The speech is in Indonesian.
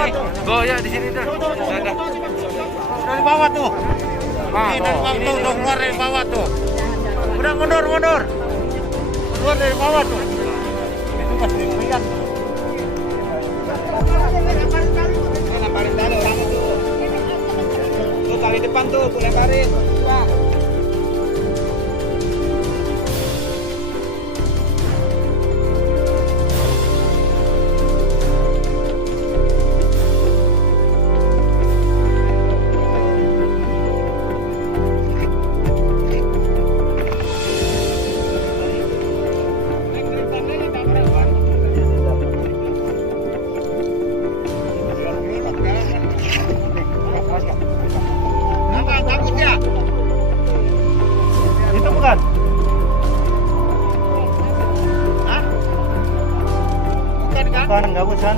bawah tuh. Oh ya, di sini tuh. Ada. Dari bawah tuh. Ini dari bawah tuh, keluar dari bawah tuh. Udah mundur. Keluar dari bawah tuh. Itu masih lihat. Lemparin tali kamu tuh. Tuh tali depan tuh, lemparin. Wah. Takut ya? Itu bukan? Hah? Bukan kan? Bukan, enggak bukan.